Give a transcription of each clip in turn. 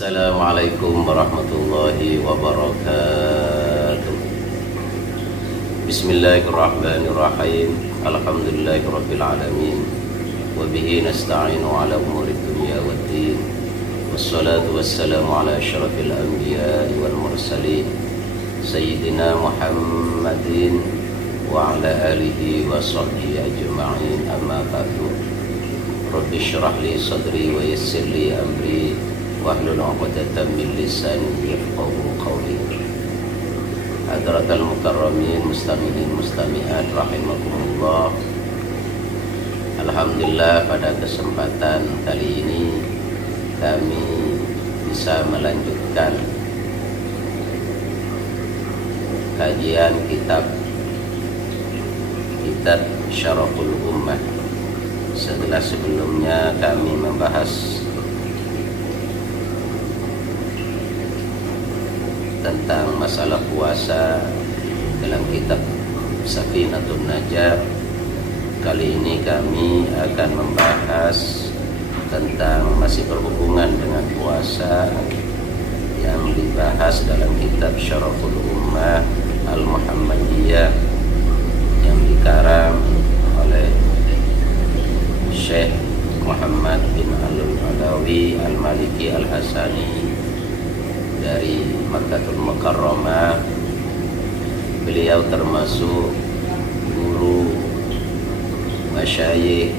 Assalamualaikum warahmatullahi wabarakatuh. Bismillahirrahmanirrahim. Alhamdulillahirabbil alamin. Wa bihi nasta'inu ala umuri dunya waddin. Wassalatu wassalamu ala asyrafil anbiya'i wal mursalin sayyidina Muhammadin wa ala alihi wa sahbihi ajma'in. Amma ba'du. Rabbi shrah li sadri wa yassir li amri wahlul 'uqdatam min lisani yafqahu qawli. Hadratal mukarramin mustami'in mustami'at rahimakumullah. Alhamdulillah, pada kesempatan kali ini kami bisa melanjutkan kajian kitab Syaraful Ummah. Setelah sebelumnya kami membahas tentang masalah puasa dalam kitab Safinatun Najah, kali ini kami akan membahas tentang masih berhubungan dengan puasa yang dibahas dalam kitab Syaraful Ummah Al-Muhammadiyah yang dikarang oleh Syekh Muhammad bin Al-Alawi Al-Maliki Al-Hasani dari Makkatul Mukarramah. Beliau termasuk guru masyayikh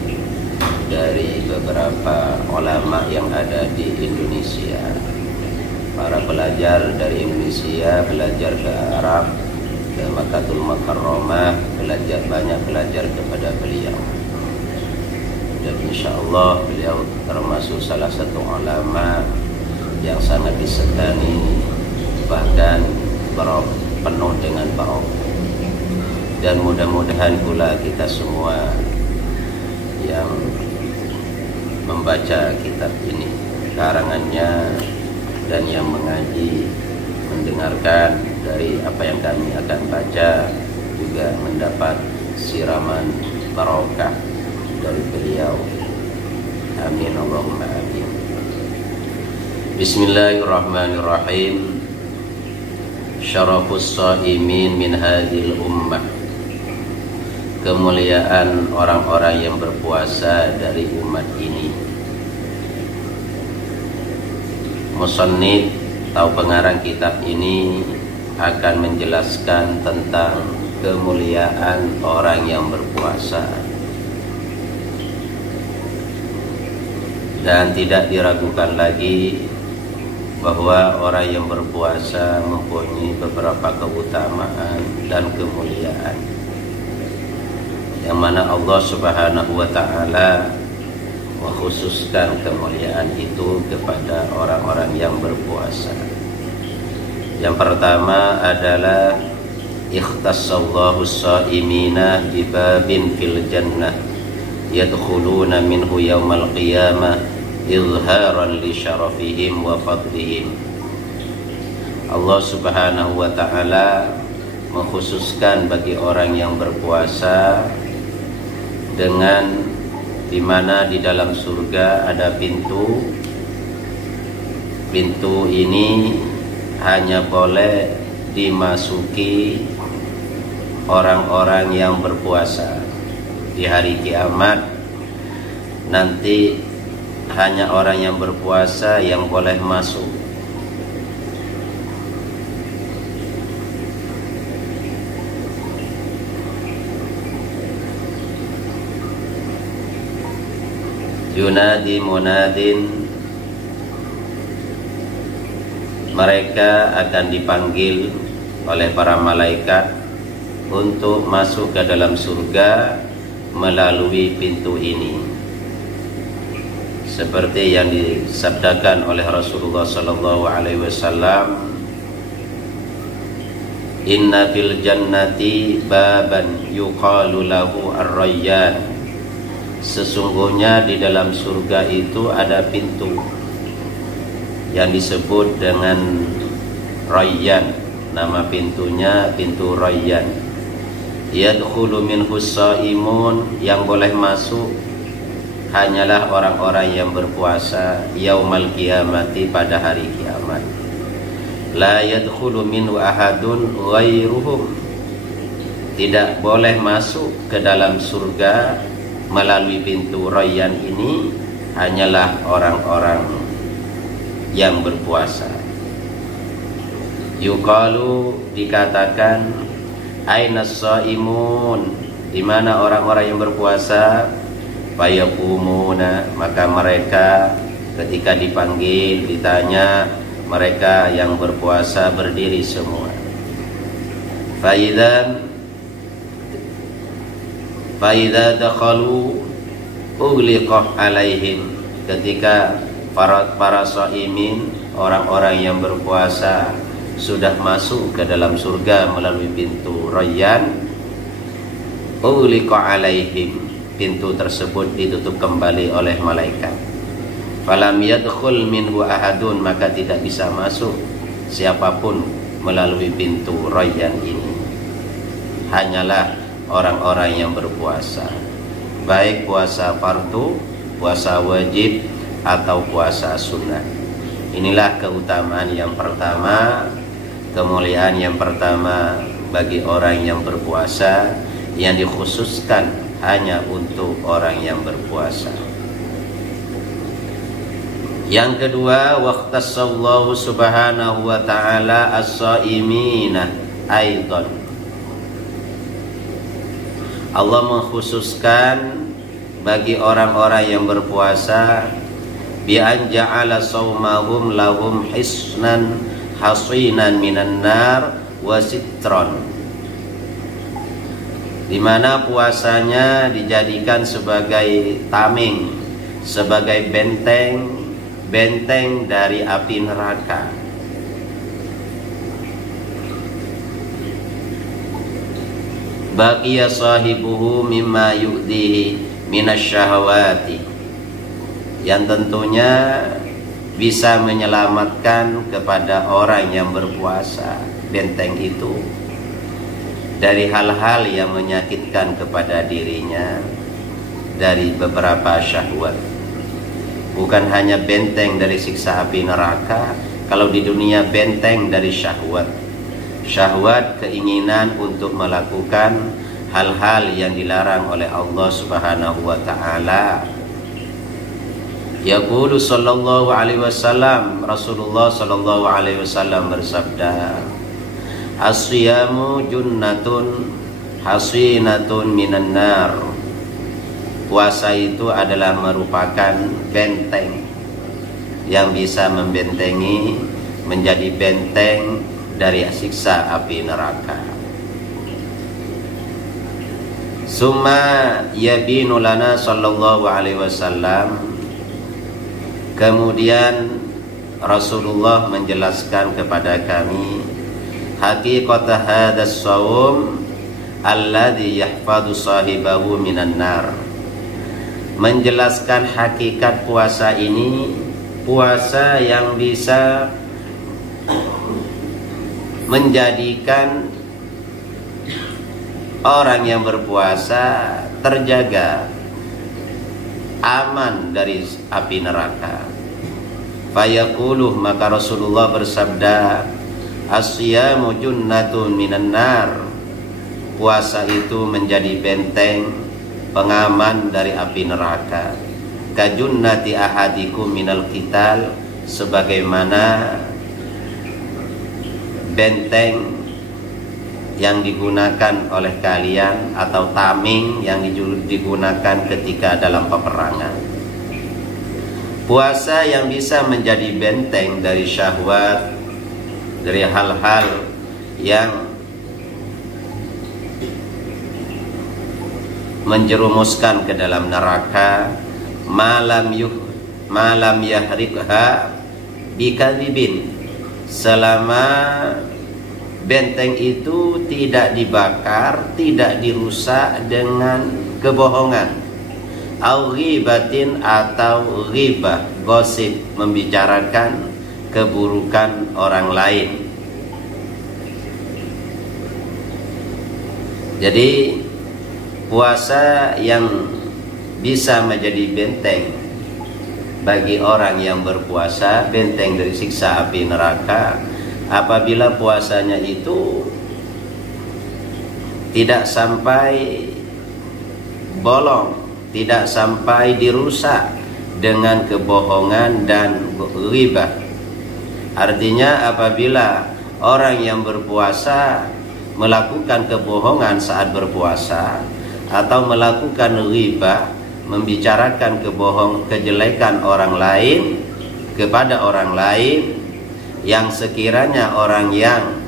dari beberapa ulama yang ada di Indonesia. Para pelajar dari Indonesia belajar ke Arab, ke Makkatul Mukarramah, banyak belajar kepada beliau. Dan insyaallah beliau termasuk salah satu ulama yang sangat disegani, bahkan penuh dengan barokah. Dan mudah-mudahan pula kita semua yang membaca kitab ini, karangannya, dan yang mengaji, mendengarkan dari apa yang kami akan baca, juga mendapat siraman barokah dari beliau. Amin Allahumma amin. Bismillahirrahmanirrahim. Syarafus shaimin min hadhil ummah. Kemuliaan orang-orang yang berpuasa dari umat ini. Musannif atau pengarang kitab ini akan menjelaskan tentang kemuliaan orang yang berpuasa. Dan tidak diragukan lagi bahwa orang yang berpuasa mempunyai beberapa keutamaan dan kemuliaan, yang mana Allah Subhanahu wa ta'ala mengkhususkan kemuliaan itu kepada orang-orang yang berpuasa. Yang pertama adalah ikhtassallahu shaimina bi babin fil jannah yadkhuluna minhu yaumal qiyamah izharan li syarafihim wa fadlihim. Allah Subhanahu wa ta'ala mengkhususkan bagi orang yang berpuasa dengan dimana di dalam surga ada pintu. Pintu ini hanya boleh dimasuki orang-orang yang berpuasa. Di hari kiamat nanti hanya orang yang berpuasa yang boleh masuk. Yunadi munadin, mereka akan dipanggil oleh para malaikat untuk masuk ke dalam surga melalui pintu ini, seperti yang disabdakan oleh Rasulullah sallallahu alaihi wasallam, inna fil jannati baban yuqalu lahu ar-rayyan. Sesungguhnya di dalam surga itu ada pintu yang disebut dengan Rayyan. Nama pintunya pintu Rayyan. Yadkhulu minhu shaimun, yang boleh masuk hanyalah orang-orang yang berpuasa yaumal qiyamati, pada hari kiamat. La yadkhulu minhu ahadun ghairuhum, tidak boleh masuk ke dalam surga melalui pintu Rayyan ini hanyalah orang-orang yang berpuasa. Yuqalu, dikatakan, ainas shaimun, di mana orang-orang yang berpuasa? Fayaqumuna, maka mereka ketika dipanggil, ditanya, mereka yang berpuasa berdiri semua. Faidza dakhalu ughliqa alaihim, ketika para shaimin, orang-orang yang berpuasa sudah masuk ke dalam surga melalui pintu Rayyan, ughliqa alaihim, pintu tersebut ditutup kembali oleh malaikat. Falam yadkhul minhu ahadun, maka tidak bisa masuk siapapun melalui pintu Rayyan ini, hanyalah orang-orang yang berpuasa, baik puasa fardu, puasa wajib, atau puasa sunnah. Inilah keutamaan yang pertama, kemuliaan yang pertama bagi orang yang berpuasa, yang dikhususkan hanya untuk orang yang berpuasa. Yang kedua, waqtasallahu subhanahu wa ta'ala as-shaimina aidan, Allah mengkhususkan bagi orang-orang yang berpuasa bi an ja'ala shaumahum lahum hisnan hasinan minan nar wa sitron, di mana puasanya dijadikan sebagai tameng, sebagai benteng dari api neraka. Baqiya sahibuhu mimma yu'dihi minasyahawati, yang tentunya bisa menyelamatkan kepada orang yang berpuasa benteng itu dari hal-hal yang menyakitkan kepada dirinya, dari beberapa syahwat. Bukan hanya benteng dari siksa api neraka, kalau di dunia benteng dari syahwat. Syahwat, keinginan untuk melakukan hal-hal yang dilarang oleh Allah Subhanahu wa ta'ala. Yaqulu sallallahu alaihi wasallam, Rasulullah sallallahu alaihi wasallam bersabda, as-siyamu junnatun hasinatun minan nar, puasa itu adalah merupakan benteng yang bisa membentengi, menjadi benteng dari siksa api neraka. Summa yabinu lana sallallahu alaihi wasallam, kemudian Rasulullah menjelaskan kepada kami haqiqata hadas shaum alladhi yahfadu sahibahu minan nar, menjelaskan hakikat puasa ini, puasa yang bisa menjadikan orang yang berpuasa terjaga aman dari api neraka. Fayaquluh, maka Rasulullah bersabda, as-siyamu junnatun minan nar, puasa itu menjadi benteng pengaman dari api neraka. Kajunnati ahadikum minal qital, sebagaimana benteng yang digunakan oleh kalian atau tameng yang digunakan ketika dalam peperangan. Puasa yang bisa menjadi benteng dari syahwat, dari hal-hal yang menjerumuskan ke dalam neraka, malam yahrikha bikadzibin, selama benteng itu tidak dibakar, tidak dirusak dengan kebohongan, au ghibatin, atau ghibah, gosip, membicarakan keburukan orang lain. Jadi puasa yang bisa menjadi benteng bagi orang yang berpuasa, benteng dari siksa api neraka, apabila puasanya itu tidak sampai bolong, tidak sampai dirusak dengan kebohongan dan ghibah. Artinya apabila orang yang berpuasa melakukan kebohongan saat berpuasa atau melakukan ghibah, membicarakan kejelekan orang lain kepada orang lain, yang sekiranya orang yang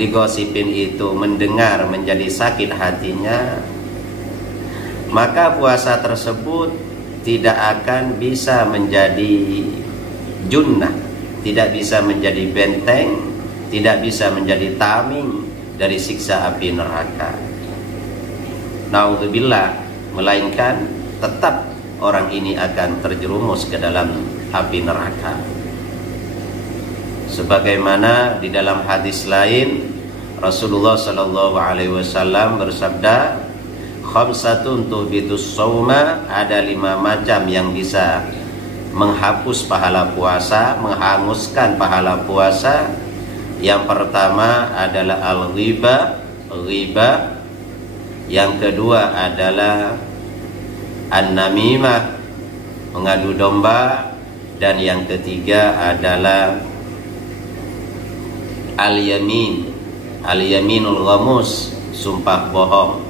digosipin itu mendengar menjadi sakit hatinya, maka puasa tersebut tidak akan bisa menjadi junnah, tidak bisa menjadi benteng, tidak bisa menjadi tameng dari siksa api neraka. Naudzubillah, melainkan tetap orang ini akan terjerumus ke dalam api neraka. Sebagaimana di dalam hadis lain Rasulullah sallallahu alaihi wasallam bersabda, khamsatun tuhbitus shauma, ada 5 macam yang bisa menghapus pahala puasa, menghanguskan pahala puasa. Yang pertama adalah al-ghibah, ghibah. Yang kedua adalah an-namimah, mengadu domba. Dan yang ketiga adalah al-yamin, al-yaminul ghamus, sumpah bohong.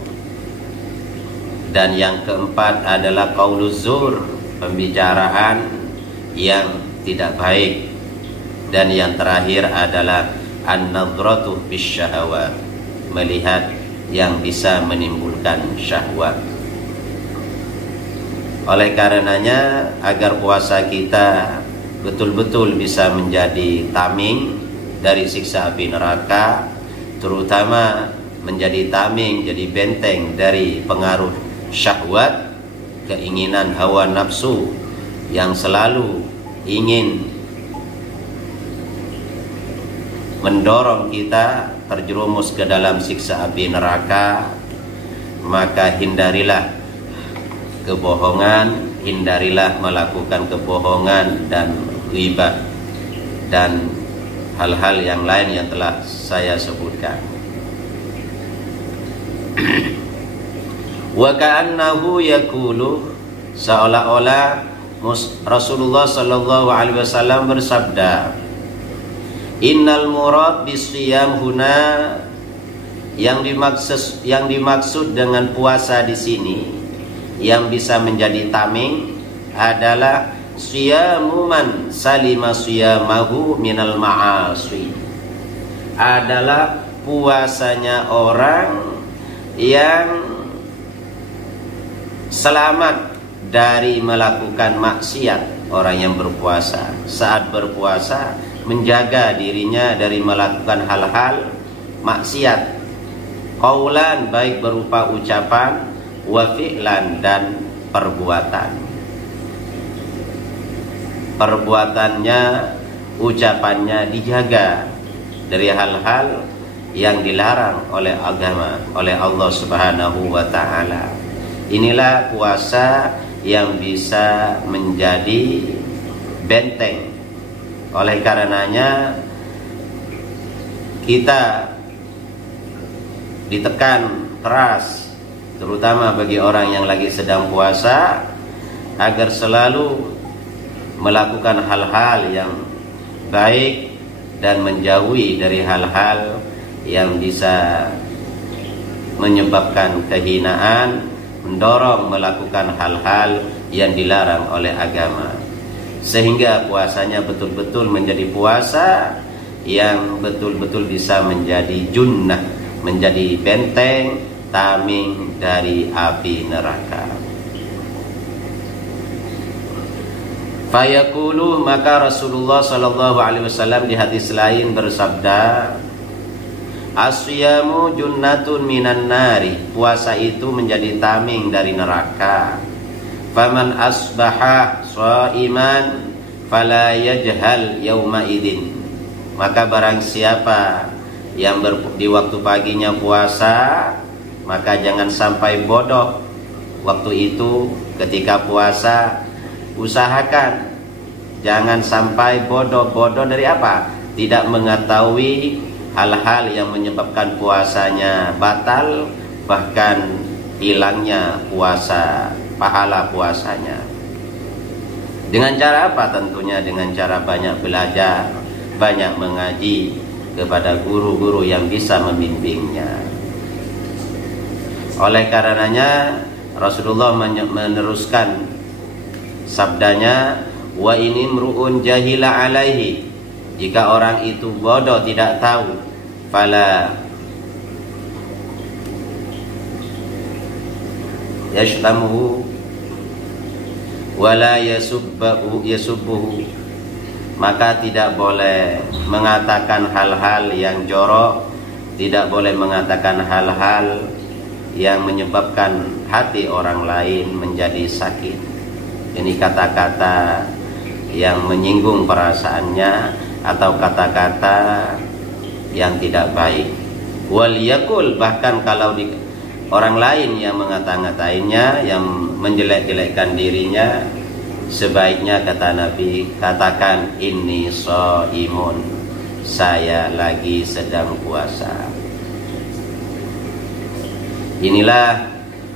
Dan yang keempat adalah qauluz zur, pembicaraan yang tidak baik. Dan yang terakhir adalah an-nadratu bisyahawat, melihat yang bisa menimbulkan syahwat. Oleh karenanya, agar puasa kita betul-betul bisa menjadi tameng dari siksa api neraka, terutama menjadi tameng, jadi benteng dari pengaruh syahwat, keinginan hawa nafsu yang selalu ingin mendorong kita terjerumus ke dalam siksa api neraka, maka hindarilah kebohongan, hindarilah melakukan kebohongan dan ghibah dan hal-hal yang lain yang telah saya sebutkan. Wa ka'annahu yaqulu, seolah-olah Rasulullah sallallahu alaihi wasallam bersabda, innal murad bisiyam huna, yang dimaksud dengan puasa di sini yang bisa menjadi tameng adalah siyamu man salima siyamahu minal ma'asi, adalah puasanya orang yang selamat dari melakukan maksiat. Orang yang berpuasa, saat berpuasa menjaga dirinya dari melakukan hal-hal maksiat, qaulan, baik berupa ucapan, wa fi'lan, dan perbuatan. Perbuatannya, ucapannya dijaga dari hal-hal yang dilarang oleh agama, oleh Allah Subhanahu wa ta'ala. Inilah puasa yang bisa menjadi benteng. Oleh karenanya kita ditekan keras, terutama bagi orang yang lagi sedang puasa, agar selalu melakukan hal-hal yang baik dan menjauhi dari hal-hal yang bisa menyebabkan kehinaan, mendorong melakukan hal-hal yang dilarang oleh agama, sehingga puasanya betul-betul menjadi puasa yang betul-betul bisa menjadi junnah, menjadi benteng tameng dari api neraka. Fayaqulu, maka Rasulullah sallallahu alaihi wasallam di hadis lain bersabda, asyamu junnatun minan nari, puasa itu menjadi tameng dari neraka. Faman asbaha shaiman fala yajhal yauma idin, maka barang siapa yang di waktu paginya puasa, maka jangan sampai bodoh waktu itu ketika puasa, usahakan jangan sampai bodoh dari apa? Tidak mengetahui hal-hal yang menyebabkan puasanya batal, bahkan hilangnya puasa, pahala puasanya. Dengan cara apa? Tentunya dengan cara banyak belajar, banyak mengaji kepada guru-guru yang bisa membimbingnya. Oleh karenanya Rasulullah meneruskan sabdanya, wa ini mru'un jahila alaihi, jika orang itu bodoh tidak tahu, fala yashtamuhu wala yasubbuhu, maka tidak boleh mengatakan hal-hal yang jorok, tidak boleh mengatakan hal-hal yang menyebabkan hati orang lain menjadi sakit. Ini kata-kata yang menyinggung perasaannya atau kata-kata yang tidak baik. Wal yakul, bahkan kalau orang lain yang mengata-ngatainya, yang menjelek-jelekkan dirinya, sebaiknya kata Nabi, katakan inni shaimun, saya lagi sedang puasa. Inilah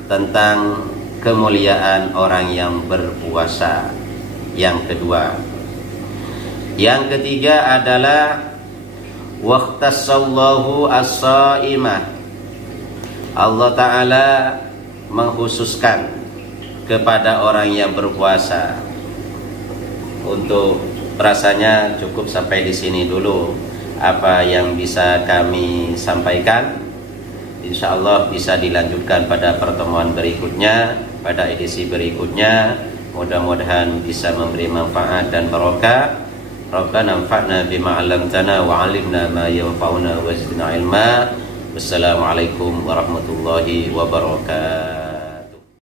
tentang kemuliaan orang yang berpuasa. Yang kedua. Yang ketiga adalah waqtasallahu as-shaimah. Allah Ta'ala mengkhususkan kepada orang yang berpuasa. Untuk rasanya cukup sampai di sini dulu apa yang bisa kami sampaikan. Insya Allah bisa dilanjutkan pada pertemuan berikutnya, pada edisi berikutnya. Mudah-mudahan bisa memberi manfaat dan barokah. Rabbana anfa'na bima 'allamtana wa 'allimna ma yanfa'una wa zidna ilma. Wassalamualaikum warahmatullahi wabarakatuh.